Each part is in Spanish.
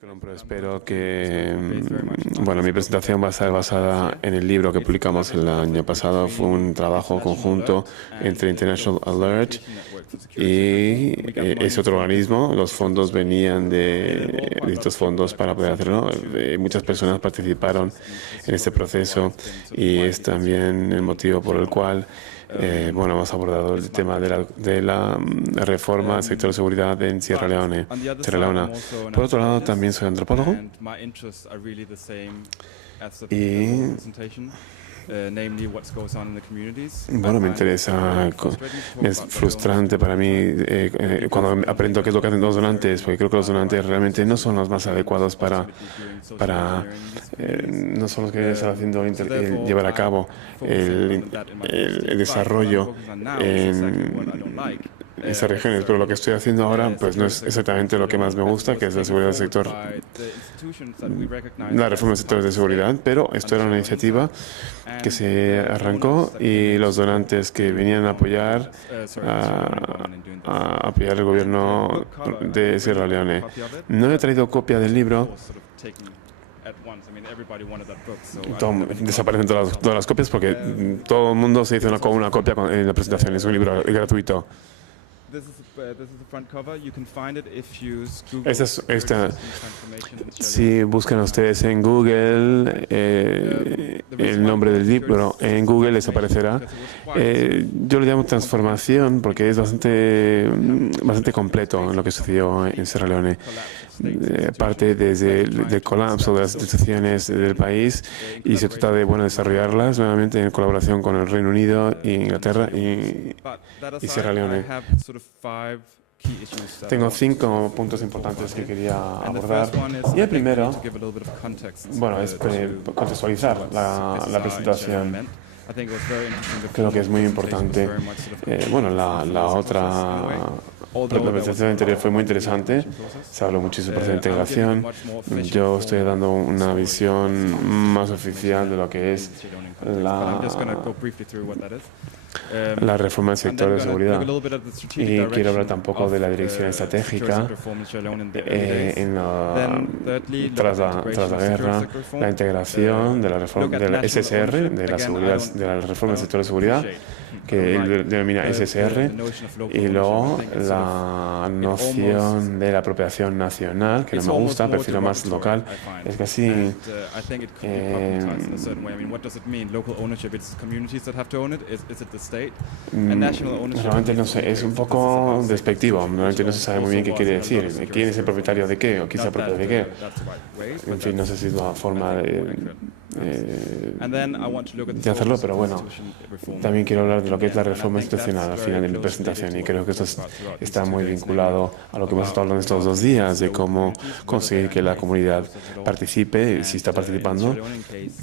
Pero espero que, bueno, mi presentación va a estar basada en el libro que publicamos el año pasado. Fue un trabajo conjunto entre International Alert y ese otro organismo. Los fondos venían de estos fondos para poder hacerlo. Muchas personas participaron en este proceso y es también el motivo por el cual bueno, hemos abordado el tema de la reforma del sector de seguridad en Sierra Leona. Por otro lado, también soy antropólogo y, bueno, me interesa, es frustrante para mí cuando aprendo qué es lo que hacen los donantes, porque creo que los donantes realmente no son los más adecuados no son los que están haciendo llevar a cabo el desarrollo en esas regiones, pero lo que estoy haciendo ahora pues no es exactamente lo que más me gusta, que es la seguridad del sector, la reforma del sector de seguridad, pero esto era una iniciativa que se arrancó y los donantes que venían a apoyar el gobierno de Sierra Leone. No he traído copia del libro. Desaparecen todas las copias porque todo el mundo se hizo una copia en la presentación. Es un libro gratuito. Si buscan ustedes en Google el nombre del libro, en Google les aparecerá. Yo lo llamo transformación porque es bastante completo en lo que sucedió en Sierra Leone. Parte desde el colapso de las instituciones del país y se trata de desarrollarlas nuevamente en colaboración con el Reino Unido, Inglaterra y Sierra Leone. Tengo 5 puntos importantes que quería abordar. Y el primero, es contextualizar la presentación. Creo que es muy importante. La presentación anterior fue muy interesante. Se habló muchísimo de integración. Yo estoy dando una visión más oficial de lo que es la reforma del sector de seguridad. Y quiero hablar tampoco de la dirección estratégica tras la guerra, la integración de la reforma del SSR, de la reforma del sector de seguridad, que él denomina SSR, y luego la noción de la apropiación nacional, que no me gusta, prefiero más local. Es que así realmente no sé, es un poco despectivo, realmente no se sabe muy bien qué quiere decir, quién es el propietario de qué o quién es el propietario de qué. En fin, no sé si es la forma de hacerlo, pero bueno, también quiero hablar de lo que es la reforma institucional al final de mi presentación y creo que esto está muy vinculado a lo que hemos estado hablando estos 2 días, de cómo conseguir que la comunidad participe, si está participando,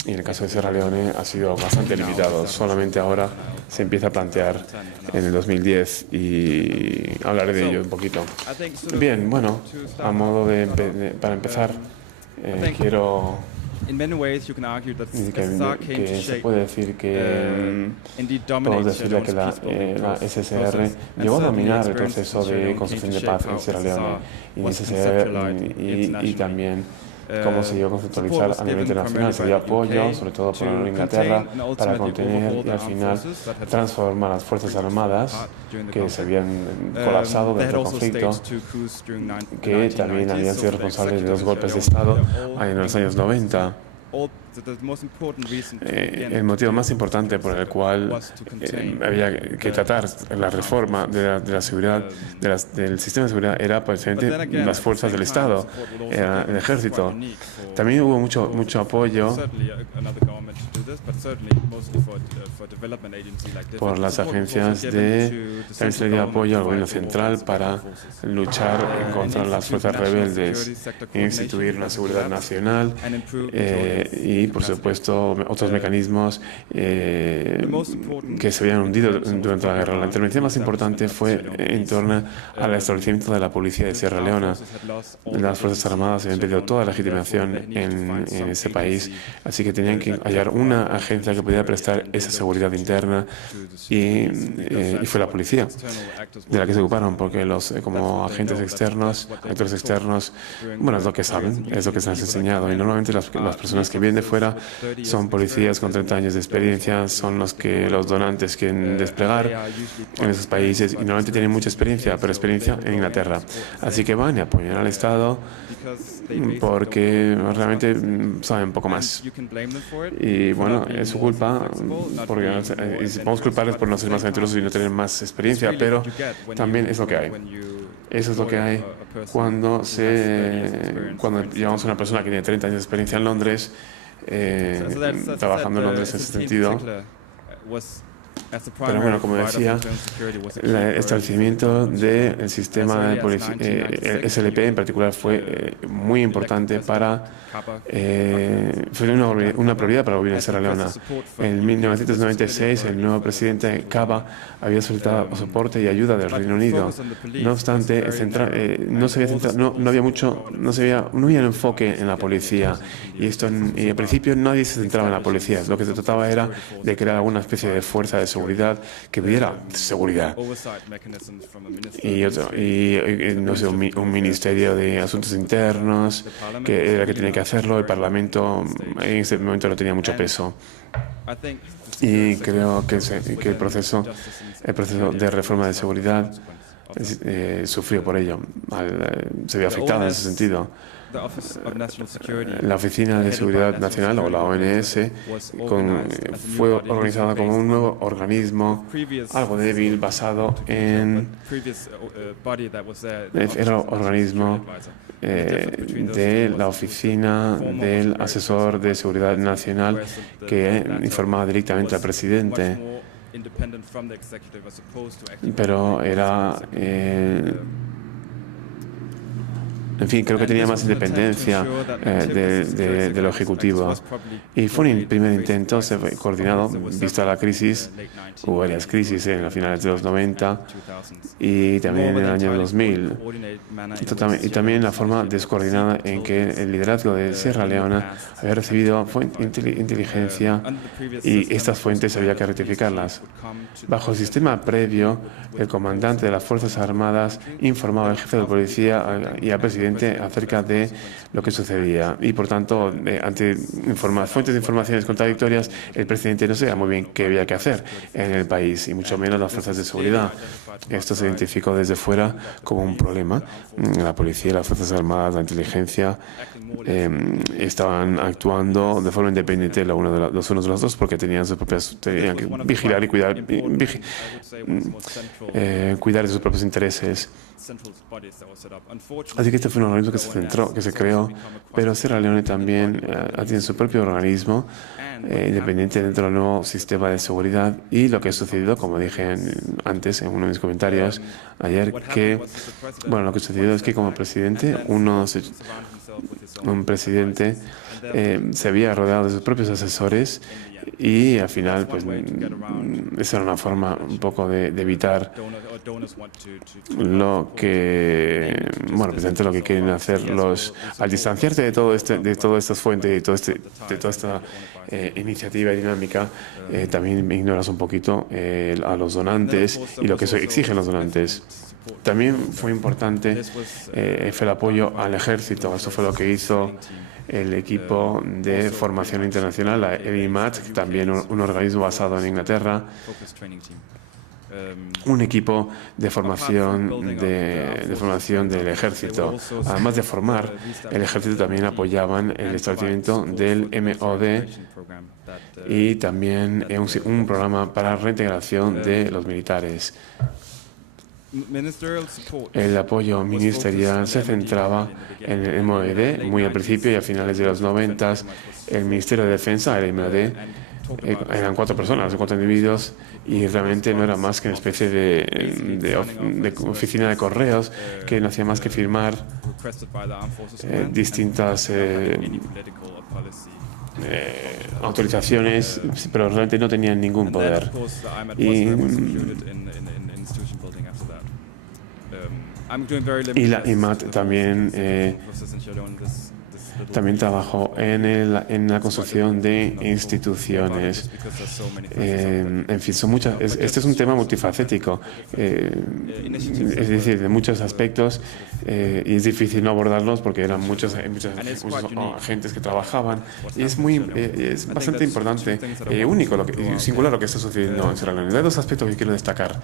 y en el caso de Sierra Leone ha sido bastante limitado, solamente ahora se empieza a plantear en el 2010 y hablaré de ello un poquito. Bien, a modo para empezar, quiero que se puede decir que podemos decirle que la SSR llegó a dominar el proceso de construcción de paz en Sierra Leone y también cómo se dio a conceptualizar a nivel internacional. Se dio apoyo, sobre todo por Inglaterra, para contener y al final transformar las Fuerzas Armadas que se habían colapsado dentro del conflicto, que también habían sido responsables de 2 golpes de Estado en los años 90. El motivo más importante por el cual había que tratar la reforma de la seguridad, del sistema de seguridad, era precisamente las fuerzas del Estado, era el ejército. También hubo mucho apoyo por las agencias también se le dio apoyo al gobierno central para luchar contra las fuerzas rebeldes, instituir una seguridad nacional y, por supuesto, otros mecanismos que se habían hundido durante la guerra. La intervención más importante fue en torno al establecimiento de la policía de Sierra Leona. Las Fuerzas Armadas habían perdido toda legitimación en ese país, así que tenían que hallar un una agencia que pudiera prestar esa seguridad interna y fue la policía de la que se ocuparon, porque como agentes externos, actores externos, bueno, es lo que saben, es lo que se les ha enseñado. Y normalmente las personas que vienen de fuera son policías con 30 años de experiencia, son los donantes quieren desplegar en esos países y normalmente tienen mucha experiencia, pero experiencia en Inglaterra. Así que van y apoyan al Estado porque realmente saben un poco más. Y bueno, es su culpa, porque podemos culparles por no ser más aventurosos y no tener más experiencia, pero también es lo que hay. Eso es lo que hay cuando llevamos a una persona que tiene 30 años de experiencia en Londres, trabajando en Londres en ese sentido. Pero bueno, como decía, el establecimiento del sistema de policía, el SLP en particular, fue muy importante fue una prioridad para el gobierno de Sierra Leona. En 1996, el nuevo presidente Kaba había solicitado soporte y ayuda del Reino Unido. No obstante, no había un enfoque en la policía. Y al principio nadie se centraba en la policía. Lo que se trataba era de crear alguna especie de fuerza de seguridad que diera seguridad. No sé, un ministerio de asuntos internos que era el que tenía que hacerlo. El Parlamento en ese momento no tenía mucho peso. Y creo que el proceso de reforma de seguridad sufrió por ello, se vio afectada en ese sentido. La Oficina de Seguridad Nacional, o la ONS, fue organizada como un nuevo organismo, algo débil, basado en el organismo de la Oficina del Asesor de Seguridad Nacional, que informaba directamente al presidente. Pero era... en fin, creo que tenía más independencia de lo ejecutivo. Y fue un primer intento coordinado, vista la crisis. Hubo varias crisis en las finales de los 90 y también en el año 2000. Y también la forma descoordinada en que el liderazgo de Sierra Leona había recibido inteligencia y estas fuentes había que rectificarlas. Bajo el sistema previo, el comandante de las Fuerzas Armadas informaba al jefe de policía y al presidente acerca de lo que sucedía y, por tanto, ante fuentes de informaciones contradictorias, el presidente no sabía muy bien qué había que hacer en el país y mucho menos las fuerzas de seguridad. Esto se identificó desde fuera como un problema. La policía, las fuerzas armadas, la inteligencia estaban actuando de forma independiente los unos de los otros porque tenían que vigilar y cuidar de sus propios intereses. Así que este fue un organismo que se creó, pero Sierra Leone también tiene su propio organismo independiente dentro del nuevo sistema de seguridad. Y lo que ha sucedido, como dije antes en uno de mis comentarios ayer, lo que ha sucedido es que como presidente, un presidente se había rodeado de sus propios asesores y al final, pues, esa era una forma un poco de evitar lo que, precisamente lo que quieren hacer al distanciarse de todas estas fuentes y de toda esta iniciativa y dinámica, también ignoras un poquito a los donantes y lo que exigen los donantes. También fue importante fue el apoyo al ejército. Eso fue lo que hizo el equipo de formación internacional, el IMAT, también un organismo basado en Inglaterra, un equipo de formación del ejército. Además de formar, el ejército también apoyaban el establecimiento del MOD y también un programa para reintegración de los militares. El apoyo ministerial se centraba en el MOD muy al principio y a finales de los 90. El Ministerio de Defensa, el MOD, eran 4 personas, 4 individuos, y realmente no era más que una especie de oficina de correos que no hacía más que firmar distintas autorizaciones, pero realmente no tenían ningún poder. Y la IMAT también también trabajó en la construcción de instituciones. En fin, son muchas. Este es un tema multifacético, es decir, de muchos aspectos, y es difícil no abordarlos porque eran muchos agentes que trabajaban. Y es bastante importante, único y singular lo que está sucediendo en Sierra Leone. Hay dos aspectos que quiero destacar.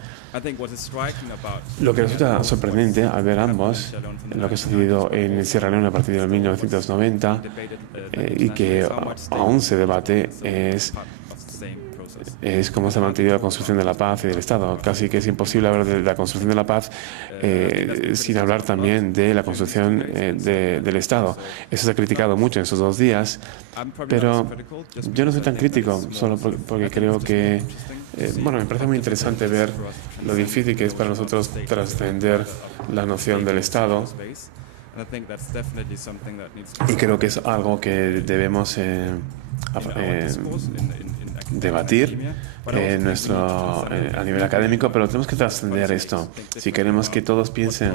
Lo que resulta sorprendente al ver ambos, lo que ha sucedido en Sierra Leone a partir de 1990 y que aún se debate, es cómo se ha mantenido la construcción de la paz y del Estado. Casi que es imposible hablar de la construcción de la paz sin hablar también de la construcción del Estado. Eso se ha criticado mucho en estos 2 días, pero yo no soy tan crítico, solo porque creo que, me parece muy interesante ver lo difícil que es para nosotros trascender la noción del Estado. Y creo que es algo que debemos debatir a nivel académico, pero tenemos que trascender esto. Si queremos que todos piensen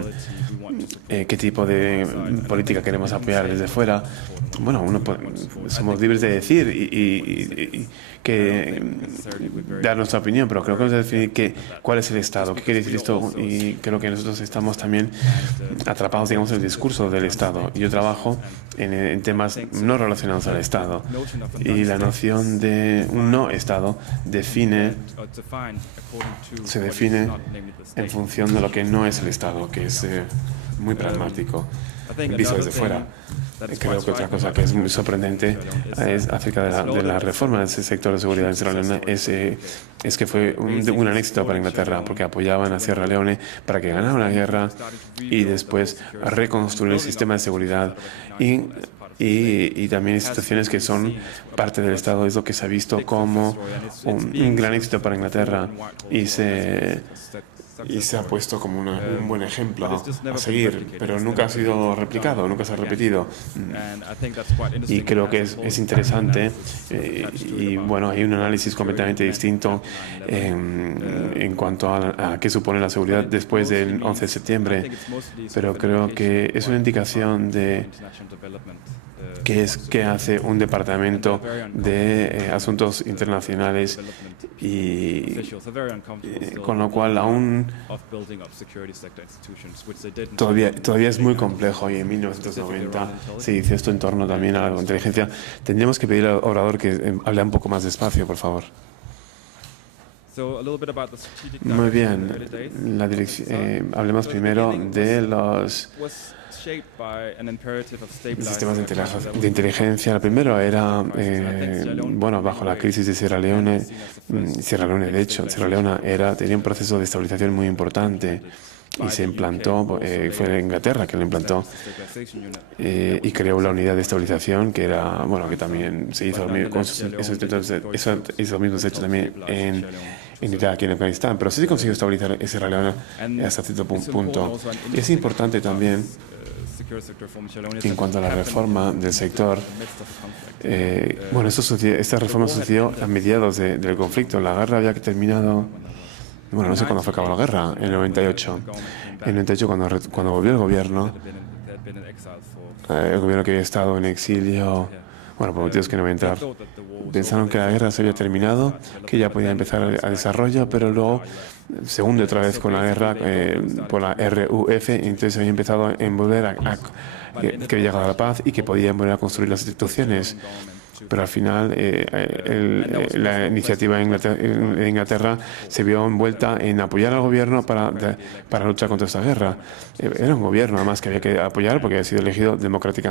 qué tipo de política queremos apoyar desde fuera, somos libres de decir y que dar nuestra opinión, pero creo que debemos definir cuál es el Estado, qué quiere decir esto, y creo que nosotros estamos también atrapados, digamos, en el discurso del Estado. Yo trabajo en temas no relacionados al Estado, y la noción de un no Estado se define en función de lo que no es el Estado, que es muy pragmático, visto desde fuera. Creo que otra cosa que es muy sorprendente es acerca de la reforma de ese sector de seguridad en Sierra Leone es que fue un gran éxito para Inglaterra, porque apoyaban a Sierra Leone para que ganara una guerra y después reconstruir el sistema de seguridad y también instituciones que son parte del Estado. Es lo que se ha visto como un gran éxito para Inglaterra y se ha puesto como un buen ejemplo a seguir, pero nunca ha sido replicado, nunca se ha repetido. Y creo que es interesante, y hay un análisis completamente distinto en cuanto a qué supone la seguridad después del 11 de septiembre, pero creo que es una indicación de qué hace un departamento de asuntos internacionales, y con lo cual aún todavía es muy complejo, y en 1990 se dice esto en torno también a la inteligencia. Tendríamos que pedir al orador que hable un poco más despacio, por favor. Muy bien, hablemos primero de los sistemas de inteligencia. El primero era, bajo la crisis de Sierra Leone, de hecho, Sierra Leone tenía un proceso de estabilización muy importante y se implantó, fue Inglaterra que lo implantó, y creó la unidad de estabilización que también se hizo esos mismos hechos también en Irak y en Afganistán, pero sí se consiguió estabilizar Sierra Leone hasta cierto punto. Y es importante también, en cuanto a la reforma del sector, esta reforma sucedió a mediados del conflicto. La guerra había terminado, no sé cuándo fue acabada la guerra, en el 98. En el 98, cuando volvió el gobierno que había estado en exilio, por motivos que no voy a entrar, pensaron que la guerra se había terminado, que ya podía empezar a desarrollo, pero luego se hunde otra vez con la guerra por la RUF, y entonces había empezado a envolver que había llegado a la paz y que podían volver a construir las instituciones. Pero al final la iniciativa en Inglaterra se vio envuelta en apoyar al gobierno para luchar contra esta guerra. Era un gobierno además que había que apoyar porque había sido elegido democráticamente